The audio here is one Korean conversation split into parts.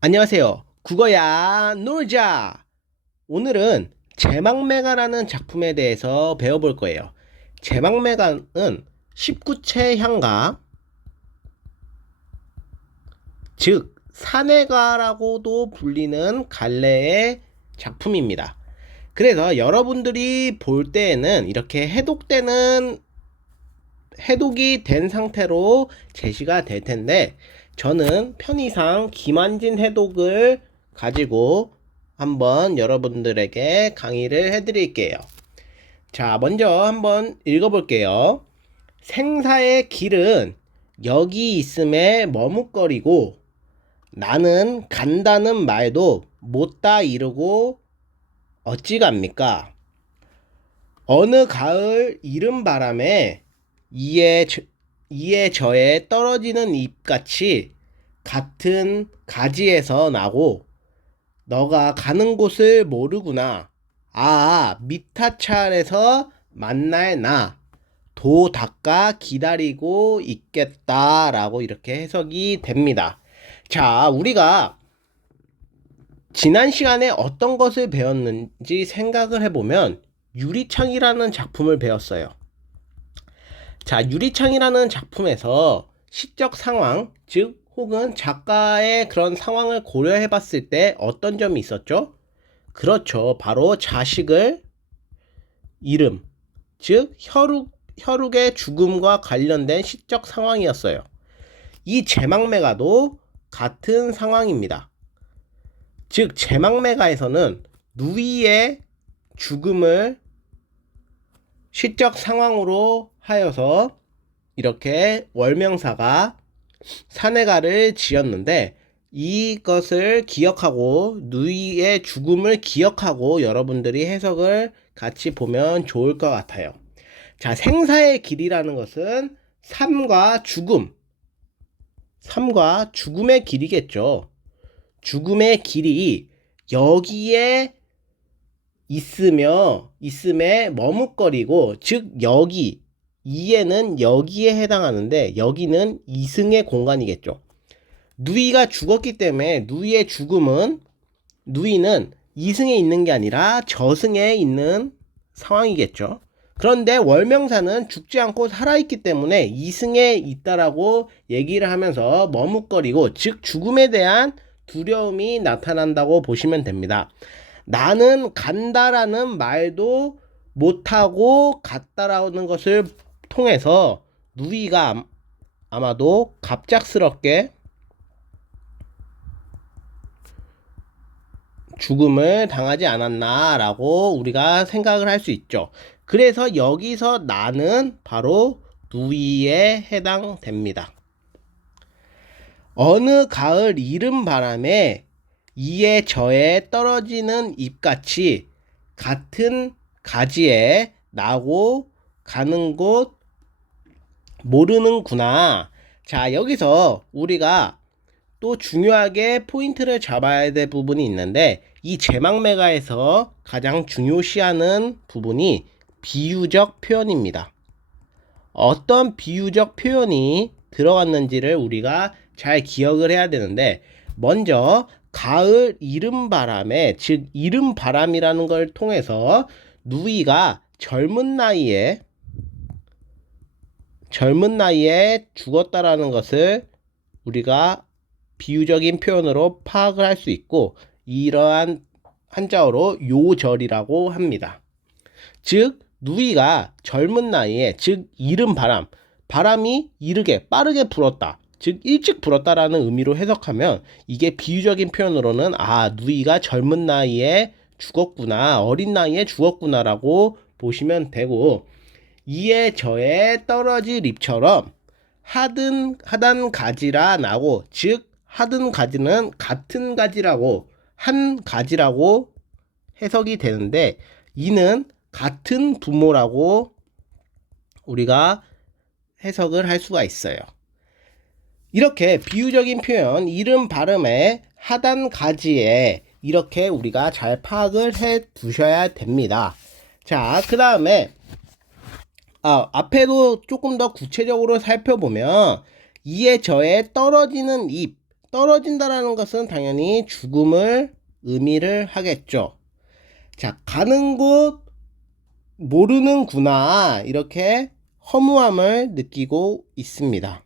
안녕하세요. 국어야 놀자. 오늘은 제망매가라는 작품에 대해서 배워볼 거예요. 제망매가는 19체 향가, 즉 산해가라고도 불리는 갈래의 작품입니다. 그래서 여러분들이 볼 때에는 이렇게 해독이 된 상태로 제시가 될 텐데, 저는 편의상 김한진 해독을 가지고 한번 여러분들에게 강의를 해드릴게요. 자, 먼저 한번 읽어볼게요. 생사의 길은 여기 있음에 머뭇거리고 나는 간다는 말도 못다 이르고 어찌 갑니까? 어느 가을 이른 바람에 이에 저에 떨어지는 잎같이 같은 가지에서 나고 너가 가는 곳을 모르구나. 아, 미타찰에서 만날 나. 도 닦아 기다리고 있겠다라고 이렇게 해석이 됩니다. 자, 우리가 지난 시간에 어떤 것을 배웠는지 생각을 해보면 유리창이라는 작품을 배웠어요. 자, 유리창이라는 작품에서 시적 상황, 즉 혹은 작가의 그런 상황을 고려해 봤을 때 어떤 점이 있었죠? 그렇죠. 바로 자식을 잃음, 즉 혈육의 죽음과 관련된 시적 상황이었어요. 이 제망매가도 같은 상황입니다. 즉 제망매가에서는 누이의 죽음을 시적 상황으로 하여서 이렇게 월명사가 산해가를 지었는데, 이것을 기억하고 누이의 죽음을 기억하고 여러분들이 해석을 같이 보면 좋을 것 같아요. 자, 생사의 길이라는 것은 삶과 죽음의 길이겠죠. 죽음의 길이 여기에 있음에 머뭇거리고, 즉 이에는 여기에 해당하는데 여기는 이승의 공간이겠죠. 누이가 죽었기 때문에 누이는 이승에 있는 게 아니라 저승에 있는 상황이겠죠. 그런데 월명사는 죽지 않고 살아있기 때문에 이승에 있다라고 얘기를 하면서 머뭇거리고, 즉 죽음에 대한 두려움이 나타난다고 보시면 됩니다. 나는 간다라는 말도 못하고 갔다라는 것을 통해서 누이가 아마도 갑작스럽게 죽음을 당하지 않았나라고 우리가 생각을 할 수 있죠. 그래서 여기서 나는 바로 누이에 해당됩니다. 어느 가을 이른 바람에 이에 저에 떨어지는 잎같이 같은 가지에 나고 가는 곳 모르는구나. 자, 여기서 우리가 또 중요하게 포인트를 잡아야 될 부분이 있는데, 이 제망매가에서 가장 중요시하는 부분이 비유적 표현입니다. 어떤 비유적 표현이 들어갔는지를 우리가 잘 기억을 해야 되는데, 먼저 가을 이른 바람에, 즉 이른 바람이라는 걸 통해서 누이가 젊은 나이에 죽었다라는 것을 우리가 비유적인 표현으로 파악을 할 수 있고, 이러한 한자어로 요절이라고 합니다. 즉 누이가 젊은 나이에, 즉 이른 바람이 이르게 빠르게 불었다, 즉 일찍 불었다라는 의미로 해석하면 이게 비유적인 표현으로는 누이가 젊은 나이에 죽었구나, 어린 나이에 죽었구나라고 보시면 되고, 이에 저에 떨어질 잎처럼 하단 가지라 나고, 즉 하든 가지는 같은 가지라고, 한 가지라고 해석이 되는데, 이는 같은 부모라고 우리가 해석을 할 수가 있어요. 이렇게 비유적인 표현, 이름 발음에 하단 가지에 이렇게 우리가 잘 파악을 해 두셔야 됩니다. 자, 그 다음에 앞에도 조금 더 구체적으로 살펴보면 이에 저에 떨어지는 잎, 떨어진다라는 것은 당연히 죽음을 의미를 하겠죠. 자, 가는 곳 모르는구나. 이렇게 허무함을 느끼고 있습니다.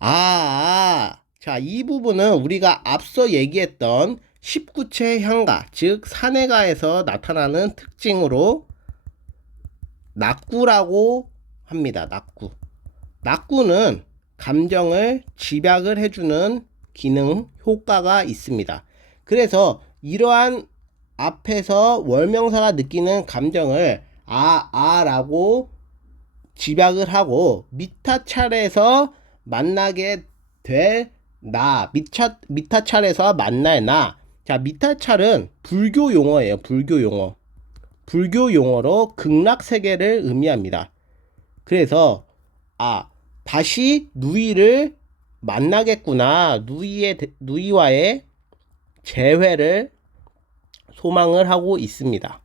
자, 이 부분은 우리가 앞서 얘기했던 19채 향가, 즉 산해가에서 나타나는 특징으로 낙구라고 합니다. 낙구는 감정을 집약을 해주는 기능, 효과가 있습니다. 그래서 이러한 앞에서 월명사가 느끼는 감정을 라고 집약을 하고 미타 차례에서 만나게 될 미타 차례에서 만날 자, 미타 찰은 불교 용어예요. 불교 용어로 극락 세계를 의미합니다. 그래서 다시 누이를 만나겠구나. 누이와의 재회를 소망을 하고 있습니다.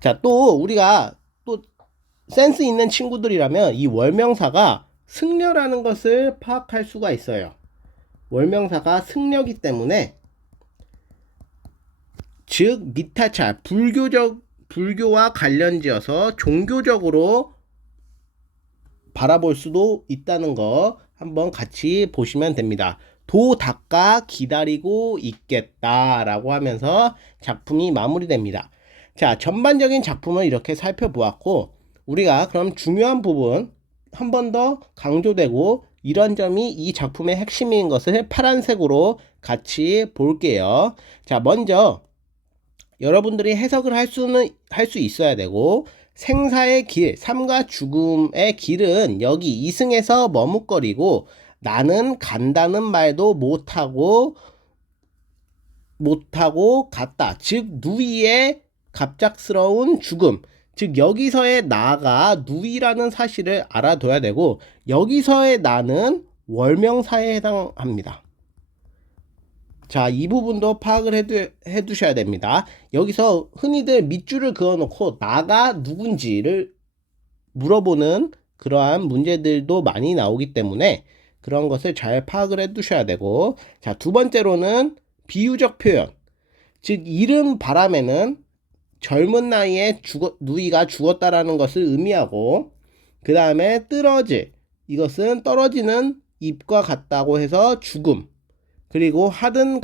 자, 또 우리가 또 센스 있는 친구들이라면 이 월명사가 승려라는 것을 파악할 수가 있어요. 월명사가 승려이기 때문에, 즉 미타찰, 불교와 관련지어서 종교적으로 바라볼 수도 있다는 거 한번 같이 보시면 됩니다. 도 닦아 기다리고 있겠다라고 하면서 작품이 마무리됩니다. 자, 전반적인 작품을 이렇게 살펴보았고, 우리가 그럼 중요한 부분 한 번 더 강조되고 이런 점이 이 작품의 핵심인 것을 파란색으로 같이 볼게요. 자, 먼저 여러분들이 해석을 할 수 있어야 되고, 생사의 길, 삶과 죽음의 길은 여기 이승에서 머뭇거리고 나는 간다는 말도 못하고 갔다. 즉 누이의 갑작스러운 죽음. 즉 여기서의 나가 누이라는 사실을 알아둬야 되고, 여기서의 나는 월명사에 해당합니다. 자, 이 부분도 파악을 해두셔야 됩니다. 여기서 흔히들 밑줄을 그어놓고 나가 누군지를 물어보는 그러한 문제들도 많이 나오기 때문에 그런 것을 잘 파악을 해두셔야 되고, 자, 두 번째로는 비유적 표현. 즉 이른 바람에는 젊은 나이에 누이가 죽었다라는 것을 의미하고, 그 다음에 뜨러질, 이것은 떨어지는 잎과 같다고 해서 죽음, 그리고 한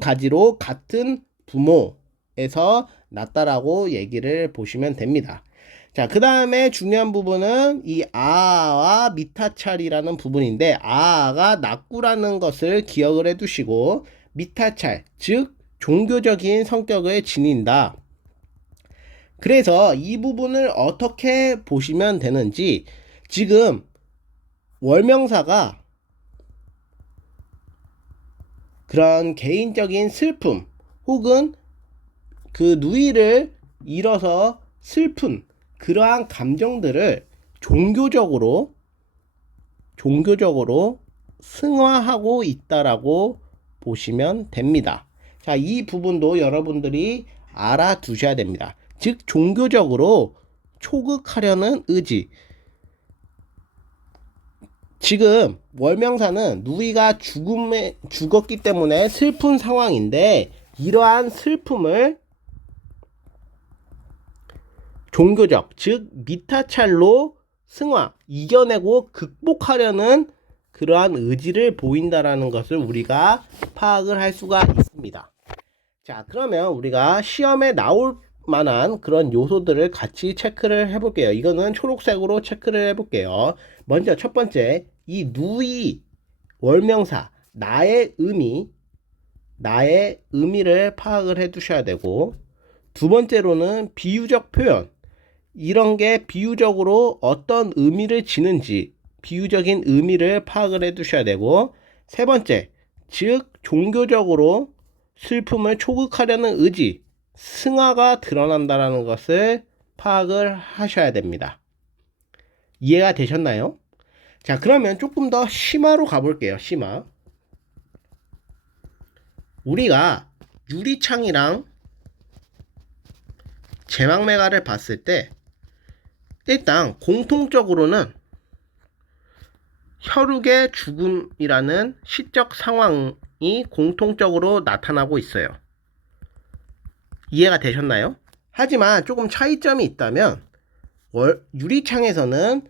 가지로 같은 부모에서 났다라고 얘기를 보시면 됩니다. 자, 그 다음에 중요한 부분은 이 아와 미타찰이라는 부분인데, 아가 낙구라는 것을 기억을 해두시고, 미타찰, 즉 종교적인 성격을 지닌다. 그래서 이 부분을 어떻게 보시면 되는지, 지금 월명사가 그런 개인적인 슬픔 혹은 그 누이를 잃어서 슬픈 그러한 감정들을 종교적으로 승화하고 있다라고 보시면 됩니다. 자, 이 부분도 여러분들이 알아두셔야 됩니다. 즉 종교적으로 초극하려는 의지. 지금 월명사는 누이가 죽었기 때문에 슬픈 상황인데, 이러한 슬픔을 종교적, 즉 미타찰로 이겨내고 극복하려는 그러한 의지를 보인다라는 것을 우리가 파악을 할 수가 있습니다. 자, 그러면 우리가 시험에 나올 만한 그런 요소들을 같이 체크를 해볼게요. 이거는 초록색으로 체크를 해볼게요. 먼저 첫 번째, 이 누이 월명사 나의 의미를 파악을 해 두셔야 되고, 두 번째로는 비유적 표현, 이런 게 비유적으로 어떤 의미를 지는지 비유적인 의미를 파악을 해 두셔야 되고, 세 번째, 즉 종교적으로 슬픔을 초극하려는 의지, 승화가 드러난다는 것을 파악을 하셔야 됩니다. 이해가 되셨나요? 자, 그러면 조금 더 심화로 가볼게요. 심화. 우리가 유리창이랑 제망매가를 봤을 때 일단 공통적으로는 혈육의 죽음이라는 시적 상황이 공통적으로 나타나고 있어요. 이해가 되셨나요? 하지만 조금 차이점이 있다면 유리창에서는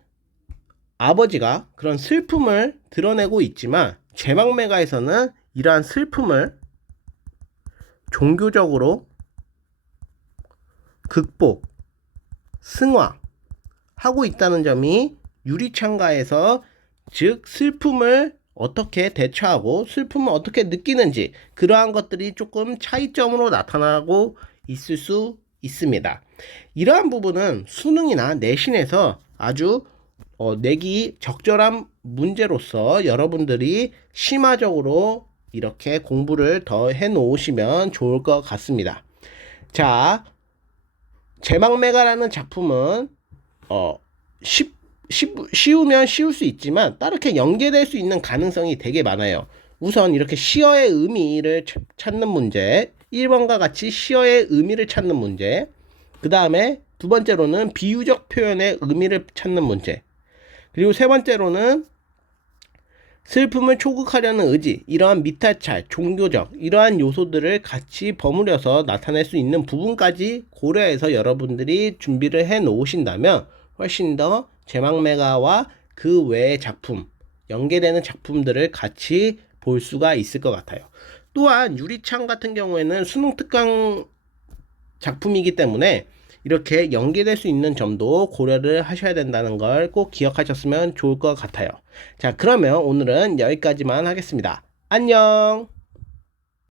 아버지가 그런 슬픔을 드러내고 있지만 제망매가에서는 이러한 슬픔을 종교적으로 극복, 승화하고 있다는 점이 유리창가에서 즉 슬픔을 어떻게 대처하고 슬픔을 어떻게 느끼는지 그러한 것들이 조금 차이점으로 나타나고 있을 수 있습니다. 이러한 부분은 수능이나 내신에서 아주 내기 적절한 문제로서 여러분들이 심화적으로 이렇게 공부를 더 해 놓으시면 좋을 것 같습니다. 자, 제망매가라는 작품은 쉬우면 쉬울 수 있지만 따르게 연계될 수 있는 가능성이 되게 많아요. 우선 이렇게 시어의 의미를 찾는 문제, 1번과 같이 시어의 의미를 찾는 문제, 그 다음에 두 번째로는 비유적 표현의 의미를 찾는 문제, 그리고 세 번째로는 슬픔을 초극하려는 의지, 이러한 미탈찰, 종교적 이러한 요소들을 같이 버무려서 나타낼 수 있는 부분까지 고려해서 여러분들이 준비를 해 놓으신다면 훨씬 더 제망매가와 그 외의 작품, 연계되는 작품들을 같이 볼 수가 있을 것 같아요. 또한 유리창 같은 경우에는 수능 특강 작품이기 때문에 이렇게 연계될 수 있는 점도 고려를 하셔야 된다는 걸 꼭 기억하셨으면 좋을 것 같아요. 자, 그러면 오늘은 여기까지만 하겠습니다. 안녕!